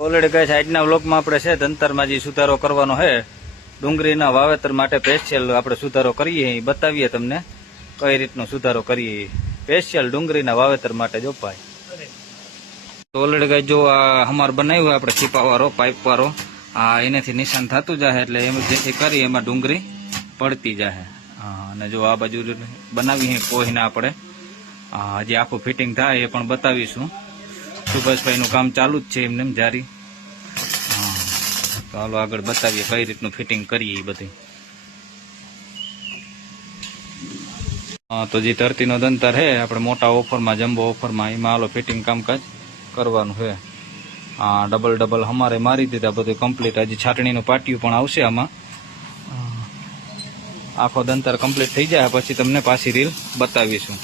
Already કઈ સાઈડના વ્લોગમાં આપણે છે ધંતરમાં જે સુધારો કરવાનો છે ડુંગળીના વાવેતર માટે સ્પેશિયલ આપણે સુધારો કરીએ એ બતાવીએ તમને કઈ રીતનો સુધારો કરીએ સ્પેશિયલ ડુંગળીના વાવેતર માટે જો ભાઈ. તો ઓલરેડી કઈ જો આ અમાર બનાવ્યું આપણે છીપાવાળો પાઇપ વાળો આ એનાથી નિશાન થતું જાય એટલે એમ જેથી કરી એમાં ડુંગળી પડતી જાય. હા અને જો આ બાજુ બનાવી કોઈને આપણે હજી આખું ફિટિંગ થાય એ પણ બતાવીશું. સુભાષભાઈનું કામ ચાલુ જ છે એમને જારી. હા તો હાલો આગળ બતાવીએ કઈ રીતનું ફિટિંગ કરીએ એ બધી. હા તો જે ધરતીનો દંતર છે આપણે મોટા ઓફરમાં જમ્બો ઓફરમાં એમાં હાલો ફિટિંગ કામકાજ કરવાનું છે. હા ડબલ અમારે મારી દીધા બધું કમ્પ્લીટ. હજી છાટણીનું પાટિયું પણ આવશે આમાં. આખો દંતર કમ્પ્લીટ થઈ જાય પછી તમને પાછી રીલ બતાવીશું.